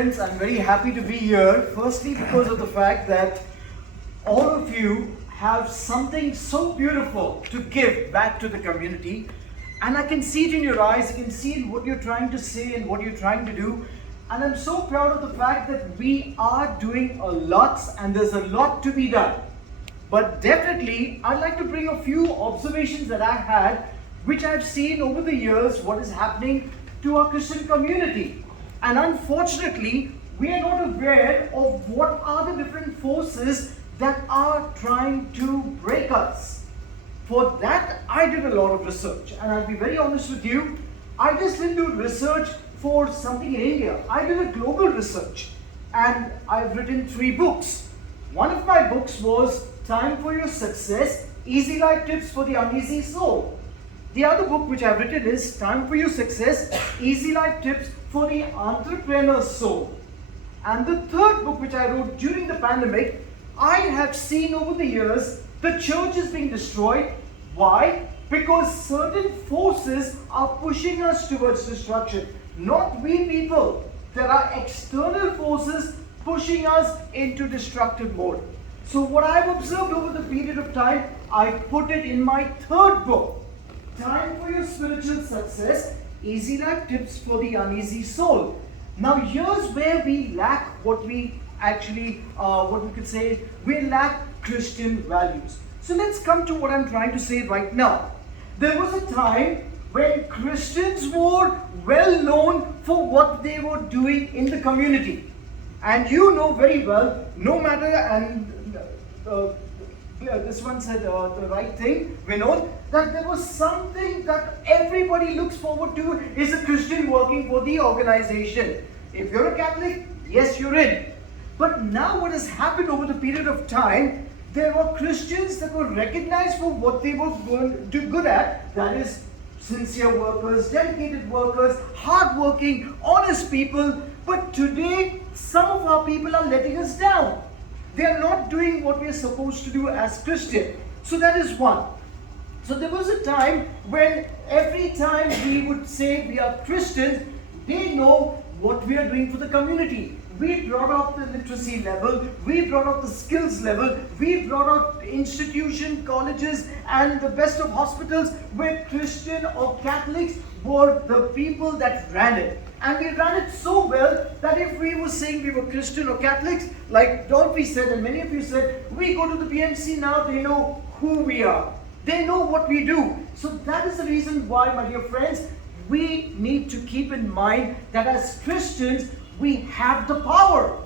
friends, I'm very happy to be here. Firstly, because of the fact that all of you have something so beautiful to give back to the community. And I can see it in your eyes, I can see it in what you're trying to say and what you're trying to do. And I'm so proud of the fact that we are doing a lot and there's a lot to be done. But definitely, I'd like to bring a few observations that I had, which I've seen over the years, what is happening to our Christian community. And unfortunately, we are not aware of what are the different forces that are trying to break us. For that, I did a lot of research. And I'll be very honest with you, I just didn't do research for something in India. I did a global research. And I've written 3 books. One of my books was Time for Your Success, Easy Life Tips for the Uneasy Soul. The other book which I've written is Time for Your Success, Easy Life Tips for the Entrepreneur's Soul. And the third book which I wrote during the pandemic, I have seen over the years the church is being destroyed. Why? Because certain forces are pushing us towards destruction. Not we people. There are external forces pushing us into destructive mode. So what I've observed over the period of time, I put it in my third book. Time for Your Spiritual Success, Easy Life Tips for the Uneasy Soul. Now here's where we lack what we actually, what we could say is, we lack Christian values. So let's come to what I'm trying to say right now. There was a time when Christians were well known for what they were doing in the community. And you know very well, no matter, and this one said the right thing, Vinod, that there was something that everybody looks forward to is a Christian working for the organization. If you're a Catholic, yes, you're in. But now what has happened over the period of time, there were Christians that were recognized for what they were good at, that is sincere workers, dedicated workers, hardworking, honest people. But today, some of our people are letting us down. They are not doing what we are supposed to do as Christian. So that is one. So there was a time when every time we would say we are Christians, they know what we are doing for the community. We brought up the literacy level, we brought up the skills level, we brought up institution, colleges, and the best of hospitals where Christian or Catholics were the people that ran it. And we ran it so well that if we were saying we were Christian or Catholics, like Dolphy said and many of you said, we go to the BMC now, they know who we are. They know what we do. So that is the reason why, my dear friends, we need to keep in mind that as Christians, we have the power.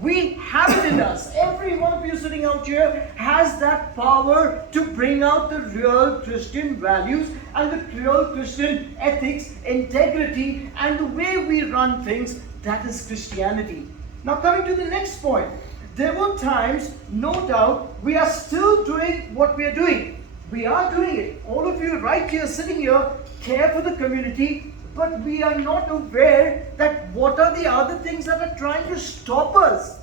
We have it in us. Every one of you sitting out here has that power to bring out the real Christian values and the real Christian ethics, integrity, and the way we run things. That is Christianity. Now coming to the next point. There were times, no doubt, we are still doing what we are doing. We are doing it. All of you right here, sitting here, care for the community, but we are not aware that what are the other things that are trying to stop us.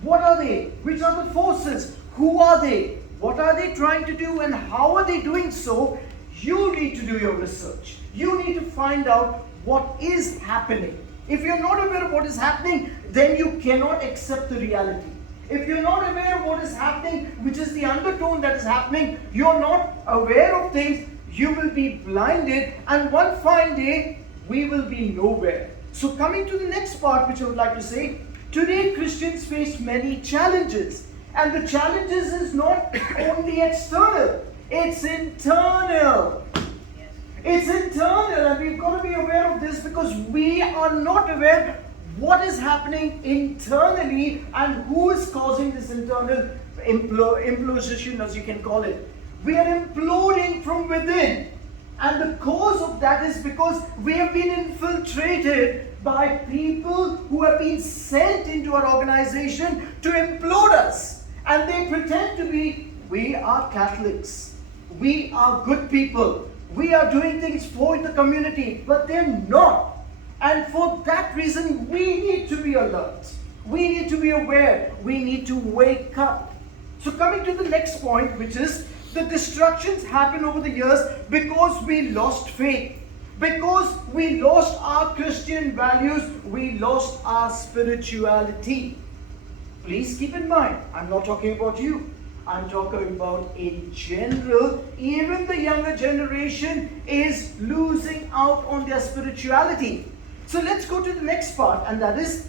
What are they? Which are the forces? Who are they? What are they trying to do and how are they doing so? You need to do your research. You need to find out what is happening. If you're not aware of what is happening, then you cannot accept the reality. If you're not aware of what is happening, which is the undertone that is happening, you're not aware of things, you will be blinded, and one fine day, we will be nowhere. So coming to the next part, which I would like to say, today Christians face many challenges. And the challenges is not only external, it's internal. It's internal, and we've got to be aware of this because we are not aware what is happening internally and who is causing this internal implosion, as you can call it. We are imploding from within, and the cause of that is because we have been infiltrated by people who have been sent into our organization to implode us, and they pretend to be, we are Catholics, we are good people, we are doing things for the community, but they're not. And for that reason, we need to be alert. We need to be aware. We need to wake up. So coming to the next point, which is the destructions happen over the years because we lost faith. Because we lost our Christian values, we lost our spirituality. Please keep in mind, I'm not talking about you. I'm talking about in general, even the younger generation is losing out on their spirituality. So let's go to the next part, and that is,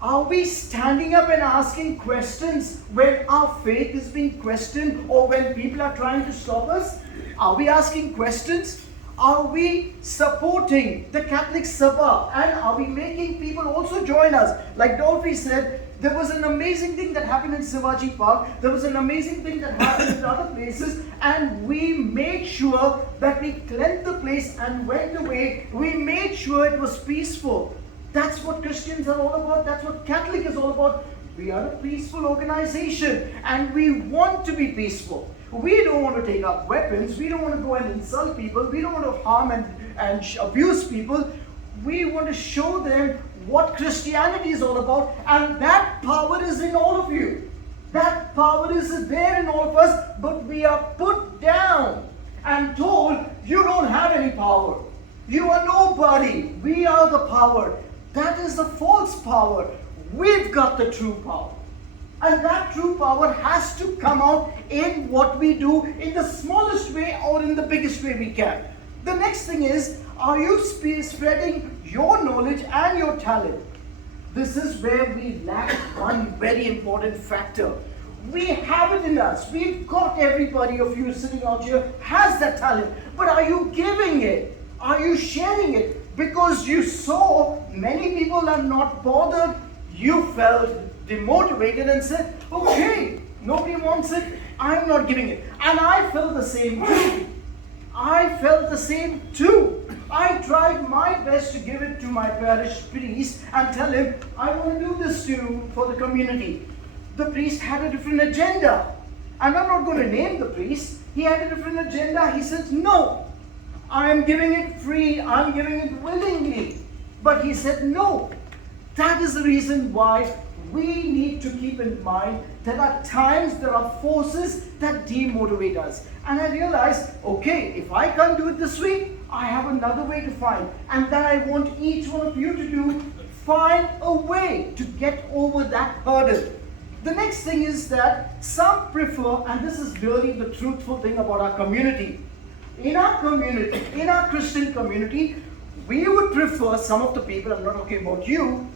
are we standing up and asking questions when our faith is being questioned or when people are trying to stop us? Are we asking questions? Are we supporting the Catholic Sabha? And are we making people also join us? Like Dolphy said, there was an amazing thing that happened in Shivaji Park. There was an amazing thing that happened in other places. And we made sure that we cleansed the place and went away. We made sure it was peaceful. That's what Christians are all about. That's what Catholic is all about. We are a peaceful organization and we want to be peaceful. We don't want to take up weapons. We don't want to go and insult people. We don't want to harm and abuse people. We want to show them what Christianity is all about, and that power is in all of you. That power is there in all of us, but we are put down and told, you don't have any power. You are nobody. We are the power. That is the false power. We've got the true power. And that true power has to come out in what we do in the smallest way or in the biggest way we can. The next thing is, are you spreading your knowledge and your talent? This is where we lack one very important factor. We have it in us. We've got, everybody of you sitting out here has that talent. But are you giving it? Are you sharing it? Because you saw many people are not bothered. You felt demotivated and said, okay, nobody wants it, I'm not giving it. And I felt the same too. I tried my best to give it to my parish priest and tell him, I want to do this for the community. The priest had a different agenda. And I'm not going to name the priest. He had a different agenda. He said, no, I am giving it free. I'm giving it willingly. But he said, no. That is the reason why we need to keep in mind that at times there are forces that demotivate us. And I realized, okay, if I can't do it this way, I have another way to find. And that I want each one of you to do, find a way to get over that hurdle. The next thing is that some prefer, and this is really the truthful thing about our community. In our community, in our Christian community, we would prefer, some of the people, I'm not talking about you,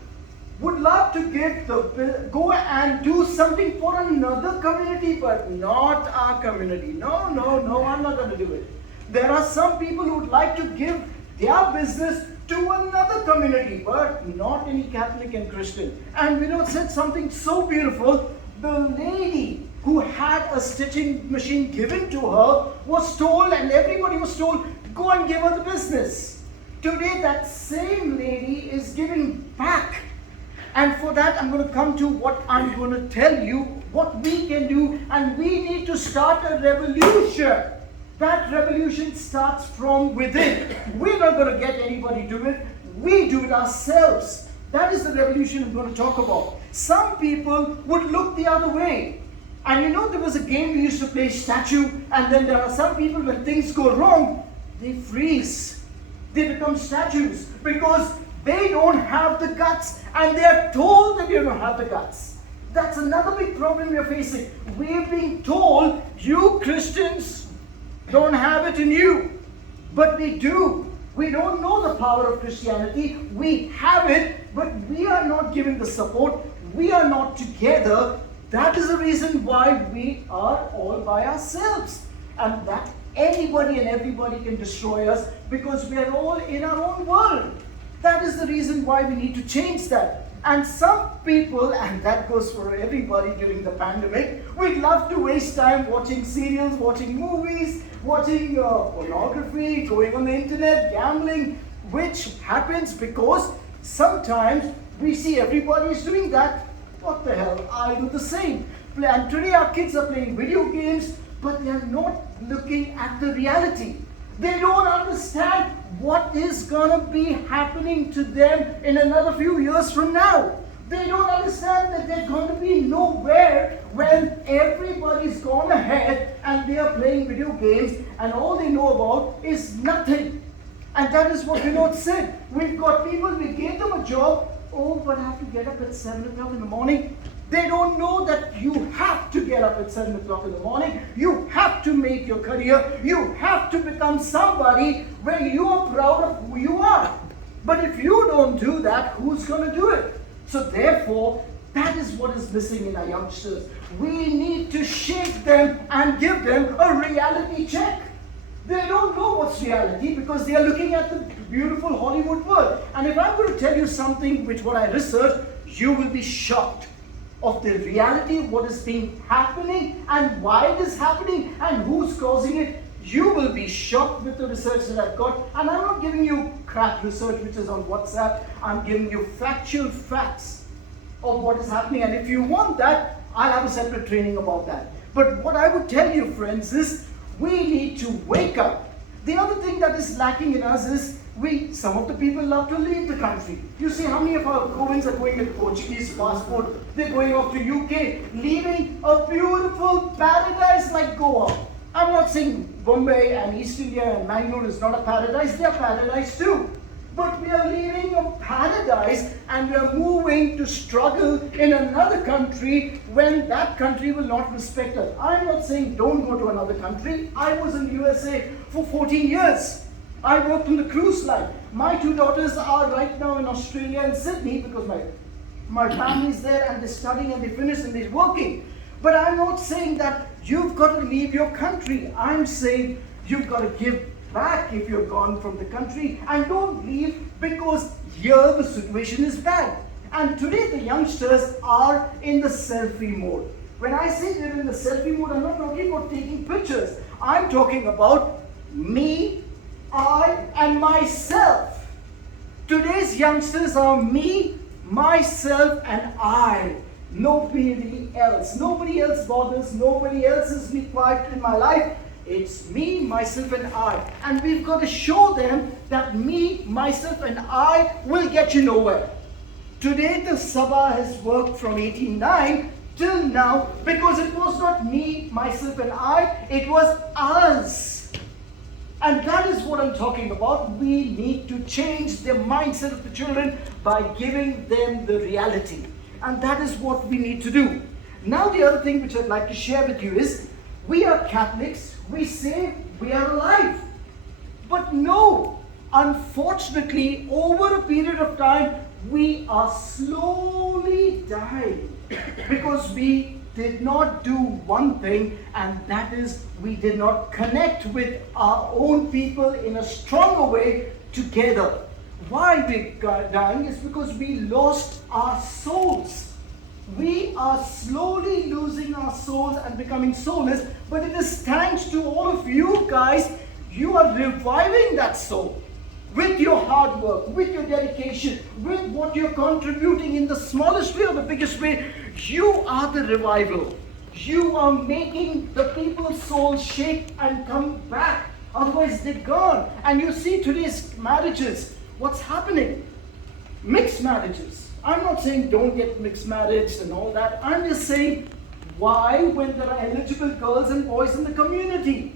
would love to go and do something for another community, but not our community. No, I'm not going to do it. There are some people who would like to give their business to another community, but not any Catholic and Christian. And Vinod said something so beautiful. The lady who had a stitching machine given to her was told, and everybody was told, go and give her the business. Today that same lady is giving back. And for that, I'm going to come to what I'm going to tell you, what we can do, and we need to start a revolution. That revolution starts from within. We're not going to get anybody to do it. We do it ourselves. That is the revolution I'm going to talk about. Some people would look the other way. And you know, there was a game we used to play, statue, and then there are some people, when things go wrong, they freeze. They become statues because they don't have the guts, and they are told that you don't have the guts. That's another big problem we are facing. We're being told, you Christians don't have it in you. But we do. We don't know the power of Christianity. We have it, but we are not giving the support. We are not together. That is the reason why we are all by ourselves. And that anybody and everybody can destroy us because we are all in our own world. That is the reason why we need to change that. And some people, and that goes for everybody during the pandemic, we love to waste time watching serials, watching movies, watching pornography, going on the internet, gambling, which happens because sometimes we see everybody is doing that. What the hell, I do the same. And today our kids are playing video games, but they are not looking at the reality. They don't understand what is going to be happening to them in another few years from now. They don't understand that they're going to be nowhere when everybody's gone ahead and they are playing video games and all they know about is nothing. And that is what Vinod said. We've got people, we gave them a job. Oh, but I have to get up at 7 o'clock in the morning. They don't know that you have to get up at 7 o'clock in the morning. You have to make your career. You have to become somebody where you are proud of who you are. But if you don't do that, who's going to do it? So therefore, that is what is missing in our youngsters. We need to shake them and give them a reality check. They don't know what's reality because they are looking at the beautiful Hollywood world. And if I'm going to tell you something which what I researched, you will be shocked of the reality of what is being happening and why it is happening and who's causing it. You will be shocked with the research that I've got. And I'm not giving you crap research which is on WhatsApp. I'm giving you factual facts of what is happening. And if you want that, I'll have a separate training about that. But what I would tell you, friends, is we need to wake up. The other thing that is lacking in us is some of the people love to leave the country. You see how many of our Goans are going with Portuguese passport. They're going off to UK, leaving a beautiful paradise like Goa. I'm not saying Bombay and East India and Mangalore is not a paradise. They're paradise too. But we are leaving a paradise and we are moving to struggle in another country when that country will not respect us. I'm not saying don't go to another country. I was in USA for 14 years. I worked on the cruise line. My two daughters are right now in Australia and Sydney because my family's there and they're studying and they finished and they're working. But I'm not saying that you've got to leave your country. I'm saying you've got to give back if you're gone from the country and don't leave because here the situation is bad. And today the youngsters are in the selfie mode. When I say they're in the selfie mode, I'm not talking about taking pictures. I'm talking about me, I and myself. Today's youngsters are me, myself and I. Nobody else. Nobody else bothers. Nobody else is required in my life. It's me, myself and I. And we've got to show them that me, myself and I will get you nowhere. Today the Sabha has worked from 1809 till now because it was not me, myself and I, it was us. And that is what I'm talking about. We need to change the mindset of the children by giving them the reality. And that is what we need to do. Now the other thing which I'd like to share with you is, we are Catholics, we say we are alive. But no, unfortunately, over a period of time, we are slowly dying because we did not do one thing, and that is we did not connect with our own people in a stronger way together. Why we're dying is because we lost our souls. We are slowly losing our souls and becoming soulless, but it is thanks to all of you guys. You are reviving that soul with your hard work, with your dedication, with what you're contributing in the smallest way or the biggest way. You are the revival. You are making the people's souls shake and come back. Otherwise they're gone. And you see today's marriages, what's happening? Mixed marriages. I'm not saying don't get mixed marriage and all that. I'm just saying, why when there are eligible girls and boys in the community?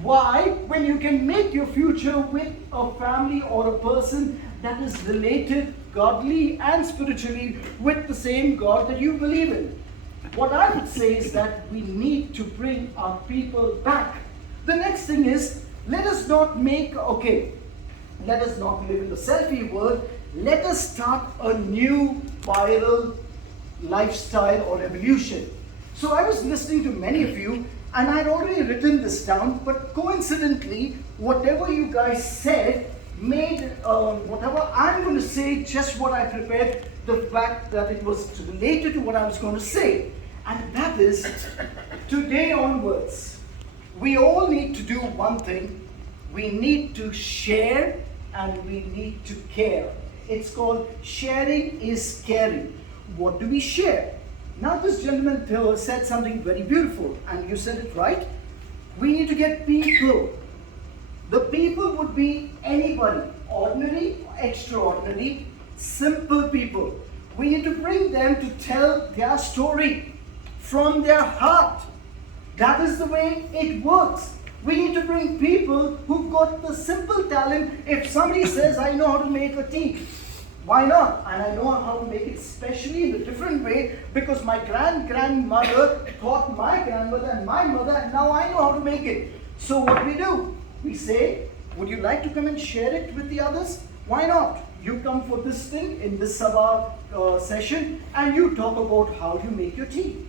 Why when you can make your future with a family or a person that is related godly and spiritually with the same God that you believe in? What I would say is that we need to bring our people back. The next thing is, let us not live in the selfie world. Let us start a new viral lifestyle or revolution. So I was listening to many of you and I'd already written this down, but coincidentally, whatever you guys said made whatever I'm going to say just what I prepared, the fact that it was related to what I was going to say. And that is, today onwards, we all need to do one thing. We need to share and we need to care. It's called sharing is caring. What do we share? Now this gentleman said something very beautiful, and you said it right. We need to get people. The people would be anybody, ordinary, extraordinary, simple people. We need to bring them to tell their story from their heart. That is the way it works. We need to bring people who've got the simple talent. If somebody says, I know how to make a tea, why not? And I know how to make it specially in a different way because my grandmother taught my grandmother and my mother, and now I know how to make it. So what do? We say, would you like to come and share it with the others? Why not? You come for this thing in this Sabha session and you talk about how you make your tea.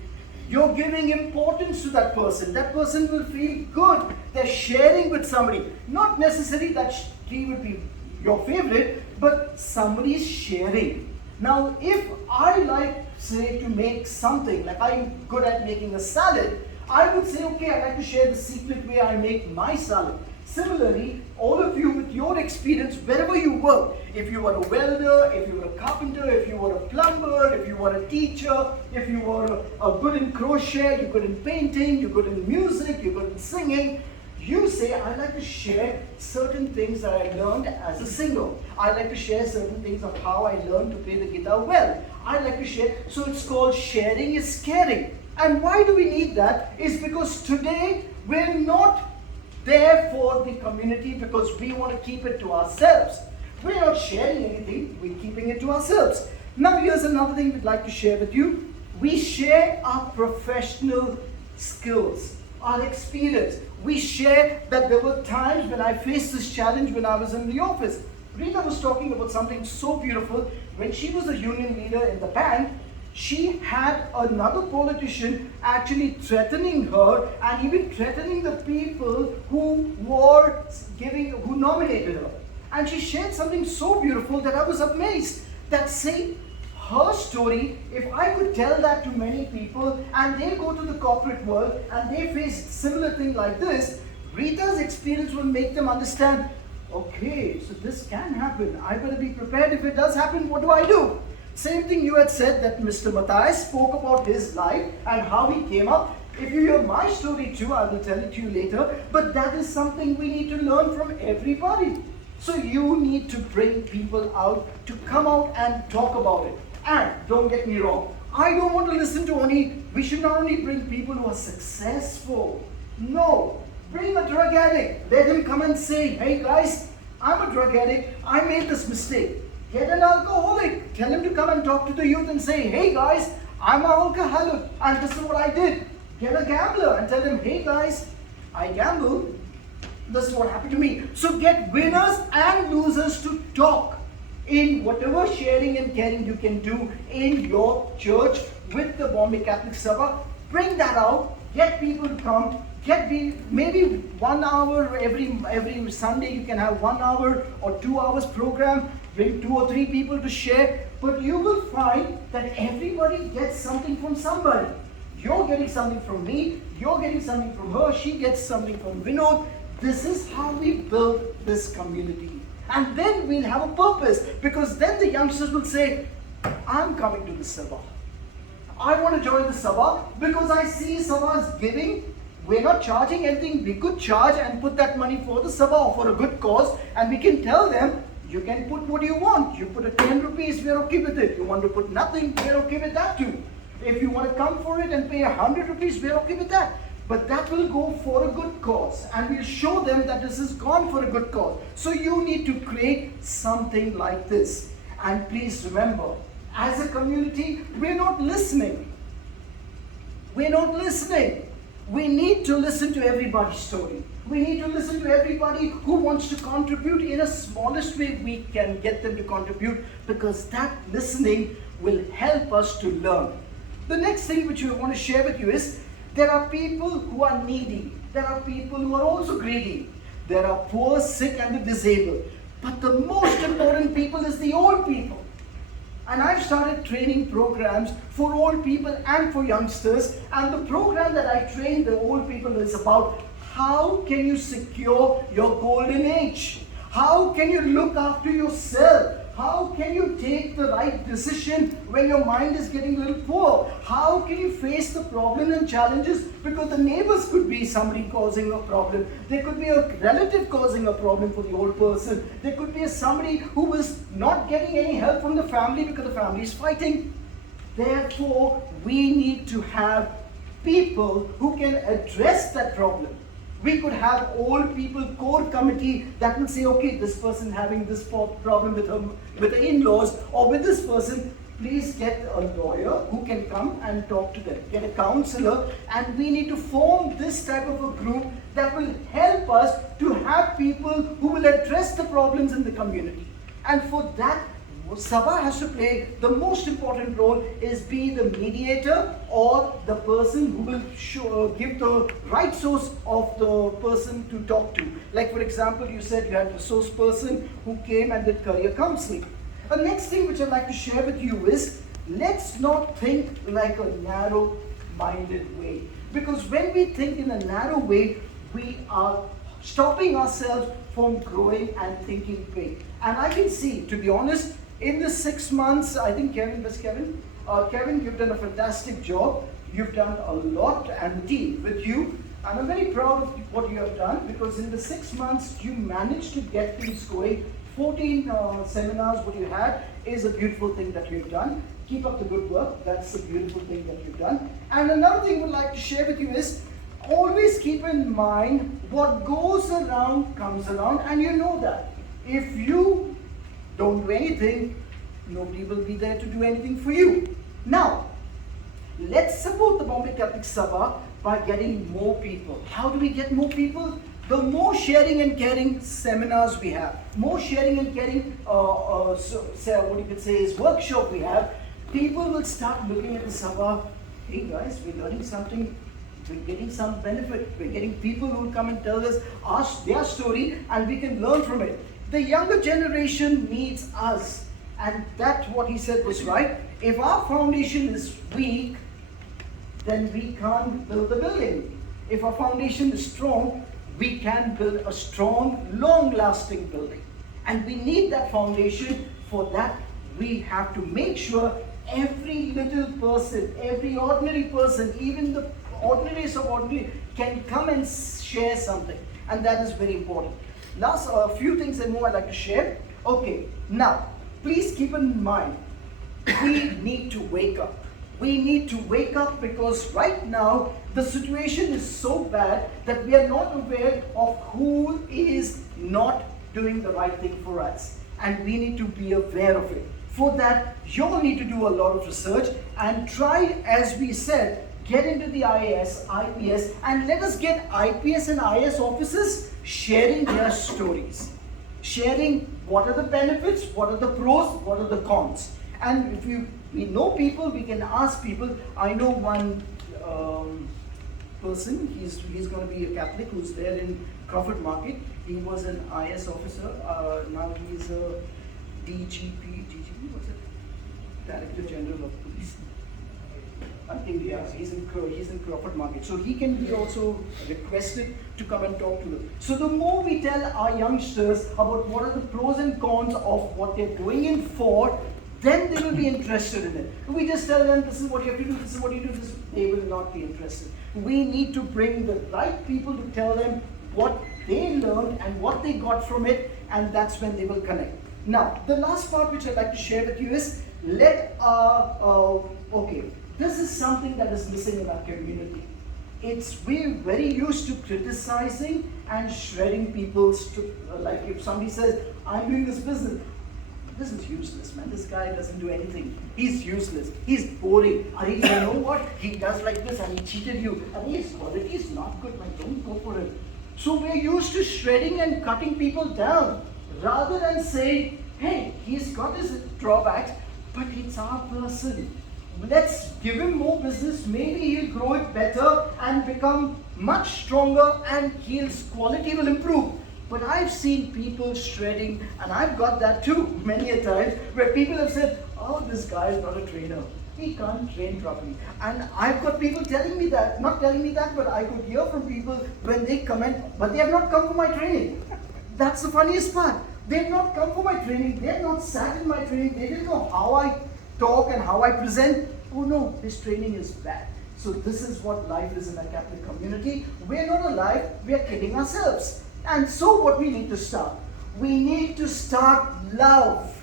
You're giving importance to that person. That person will feel good. They're sharing with somebody. Not necessarily that tea would be your favorite, but somebody is sharing. Now, if I like, say, to make something, like I'm good at making a salad, I would say, okay, I'd like to share the secret way I make my salad. Similarly, all of you with your experience, wherever you work, if you were a welder, if you were a carpenter, if you were a plumber, if you were a teacher, if you were good in crochet, you're good in painting, you're good in music, you're good in singing, you say, I like to share certain things that I learned as a singer. I like to share certain things of how I learned to play the guitar well. I like to share, so it's called sharing is caring. And why do we need that? Is because today we're not there for the community because we want to keep it to ourselves. We're not sharing anything, we're keeping it to ourselves. Now here's another thing we'd like to share with you. We share our professional skills, our experience. We share that there were times when I faced this challenge when I was in the office. Rita was talking about something so beautiful. When she was a union leader in the bank, she had another politician actually threatening her and even threatening the people who nominated her. And she shared something so beautiful that I was amazed. That say, her story, if I could tell that to many people and they go to the corporate world and they face similar thing like this, Rita's experience will make them understand, okay, so this can happen. I better be prepared. If it does happen, what do I do? Same thing you had said that Mr. Matthias spoke about his life and how he came up. If you hear my story too, I will tell it to you later. But that is something we need to learn from everybody. So you need to bring people out to come out and talk about it. And don't get me wrong, I don't want to listen to we should not only bring people who are successful. No, bring a drug addict. Let him come and say, hey guys, I'm a drug addict. I made this mistake. Get an alcoholic. Tell him to come and talk to the youth and say, hey guys, I'm an alcoholic and this is what I did. Get a gambler and tell them, hey guys, I gamble. This is what happened to me. So get winners and losers to talk in whatever sharing and caring you can do in your church with the Bombay Catholic Sabha. Bring that out. Get people to come. Maybe 1 hour every Sunday. You can have 1 hour or 2 hours program. Bring 2 or 3 people to share. But you will find that everybody gets something from somebody. You're getting something from me. You're getting something from her. She gets something from Vinod. This is how we build this community. And then we'll have a purpose. Because then the youngsters will say, I'm coming to the Sabha. I want to join the Sabha because I see Sabha's giving. We're not charging anything. We could charge and put that money for the Sabha or for a good cause. And we can tell them, you can put what you want. You put a 10 rupees, we're okay with it. You want to put nothing, we're okay with that too. If you want to come for it and pay 100 rupees, we're okay with that. But that will go for a good cause. And we'll show them that this is gone for a good cause. So you need to create something like this. And please remember, as a community, we're not listening. We're not listening. We need to listen to everybody's story. We need to listen to everybody who wants to contribute in a smallest way we can get them to contribute, because that listening will help us to learn. The next thing which we want to share with you is there are people who are needy. There are people who are also greedy. There are poor, sick and the disabled. But the most important people is the old people. And I've started training programs for old people and for youngsters. And the program that I train the old people is about how can you secure your golden age? How can you look after yourself? How can you take the right decision when your mind is getting a little poor? How can you face the problems and challenges? Because the neighbors could be somebody causing a problem. There could be a relative causing a problem for the old person. There could be somebody who is not getting any help from the family because the family is fighting. Therefore, we need to have people who can address that problem. We could have old people core committee that will say, okay, this person having this problem with the in-laws, or with this person, please get a lawyer who can come and talk to them. Get a counselor, and we need to form this type of a group that will help us to have people who will address the problems in the community. And for that, Sabha has to play the most important role, is be the mediator or the person who will give the right source of the person to talk to. Like for example, you said you had a source person who came and did career counseling. The next thing which I'd like to share with you is, let's not think like a narrow-minded way. Because when we think in a narrow way, we are stopping ourselves from growing and thinking big. And I can see, to be honest, in the 6 months, I think Kevin, you've done a fantastic job. You've done a lot, and the team with you. And I'm very proud of what you have done, because in the 6 months, you managed to get things going. 14 seminars, what you had, is a beautiful thing that you've done. Keep up the good work. That's a beautiful thing that you've done. And another thing we'd like to share with you is, always keep in mind, what goes around comes around, and you know that. If you don't do anything, nobody will be there to do anything for you. Now, let's support the Bombay Catholic Sabha by getting more people. How do we get more people? The more sharing and caring seminars we have, more sharing and caring, what you could say is workshop we have, people will start looking at the Sabha. Hey guys, we're learning something. We're getting some benefit. We're getting people who will come and tell us their story, and we can learn from it. The younger generation needs us, and that what he said was right. If our foundation is weak, then we can't build the building. If our foundation is strong, we can build a strong, long-lasting building. And we need that foundation. For that, we have to make sure every little person, every ordinary person, even the ordinaries of ordinary, can come and share something. And that is very important. Last few things and more I'd like to share. Okay, now, please keep in mind, we need to wake up. We need to wake up, because right now, the situation is so bad that we are not aware of who is not doing the right thing for us. And we need to be aware of it. For that, you'll need to do a lot of research and try, as we said, get into the IAS, IPS, and let us get IPS and IAS officers sharing their stories. Sharing what are the benefits, what are the pros, what are the cons. And if we know people, we can ask people. I know one person, he's going to be a Catholic, who's there in Crawford Market. He was an IAS officer, now he's a DGP, what's it? Director General of Police. I think, yeah, he's in Crawford Market. So he can be also requested to come and talk to them. So the more we tell our youngsters about what are the pros and cons of what they're going in for, then they will be interested in it. If we just tell them, this is what you have to do, this is what you do, they will not be interested. We need to bring the right people to tell them what they learned and what they got from it, and that's when they will connect. Now, the last part which I'd like to share with you is, this is something that is missing in our community. We're very used to criticizing and shredding people's, like if somebody says, I'm doing this business. This is useless, man. This guy doesn't do anything. He's useless. He's boring. You know what? He does like this and he cheated you. And his quality is not good. Like, don't go for it. So we're used to shredding and cutting people down, rather than saying, hey, he's got his drawbacks, but it's our person. Let's give him more business. Maybe he'll grow it better and become much stronger, and his quality will improve. But I've seen people shredding, and I've got that too many a times, where people have said, oh, this guy is not a trainer. He can't train properly. And I've got people telling me that, not telling me that, but I could hear from people when they comment, but they have not come for my training. That's the funniest part. They've not come for my training. They've not sat in my training. They didn't know how I talk and how I present. Oh no, this training is bad. So this is what life is in a Catholic community. We're not alive, we're kidding ourselves. And so what we need to start? We need to start love.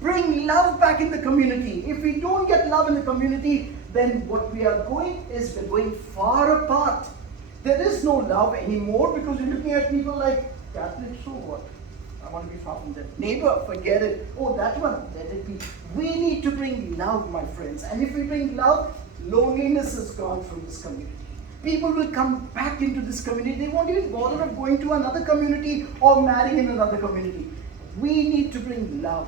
Bring love back in the community. If we don't get love in the community, then what we are going is we're going far apart. There is no love anymore because you're looking at people like Catholics, so what? I want to be far from them. Neighbor, forget it. Oh, that one, let it be. We need to bring love, my friends. And if we bring love, loneliness is gone from this community. People will come back into this community. They won't even bother of going to another community or marrying in another community. We need to bring love.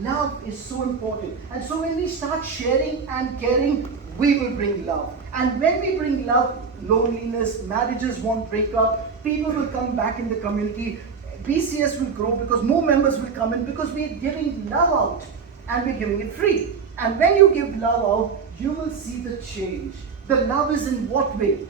Love is so important. And so when we start sharing and caring, we will bring love. And when we bring love, loneliness, marriages won't break up, people will come back in the community, BCS will grow because more members will come in because we are giving love out and we're giving it free. And when you give love out, you will see the change. The love is in what way?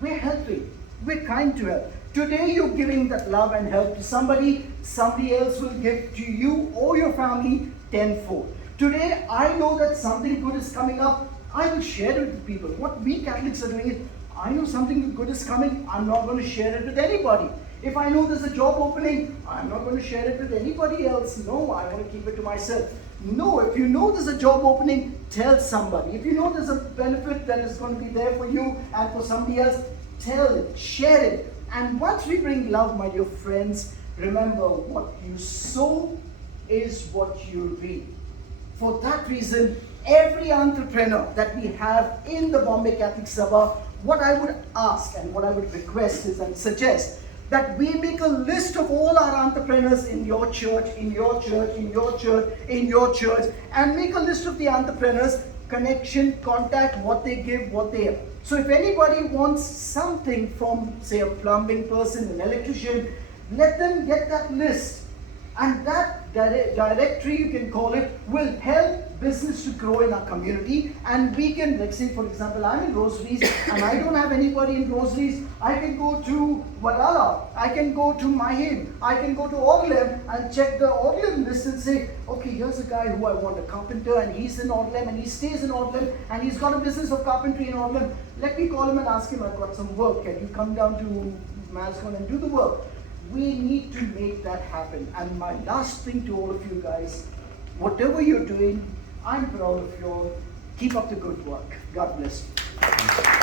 We're helping. We're kind to help. Today you're giving that love and help to somebody, somebody else will give to you or your family tenfold. Today I know that something good is coming up, I will share it with people. What we Catholics are doing is, I know something good is coming, I'm not going to share it with anybody. If I know there's a job opening, I'm not going to share it with anybody else. No, I want to keep it to myself. No, if you know there's a job opening, tell somebody. If you know there's a benefit that is going to be there for you and for somebody else, tell it, share it. And once we bring love, my dear friends, remember what you sow is what you reap. For that reason, every entrepreneur that we have in the Bombay Catholic Sabha, what I would ask and what I would request is and suggest that we make a list of all our entrepreneurs in your church, in your church, in your church, in your church, and make a list of the entrepreneurs, connection, contact, what they give, what they have. So if anybody wants something from, say, a plumbing person, an electrician, let them get that list. And that directory, you can call it, will help business to grow in our community. And we can, let's say, for example, I'm in groceries and I don't have anybody in groceries. I can go to Wadala, I can go to Mahim, I can go to Orlem and check the Orlem list and say, okay, here's a guy who I want, a carpenter, and he's in Orlem and he stays in Orlem and he's got a business of carpentry in Orlem. Let me call him and ask him, I've got some work. Can you come down to Malscone and do the work? We need to make that happen. And my last thing to all of you guys, whatever you're doing, I'm proud of you all. Keep up the good work. God bless you.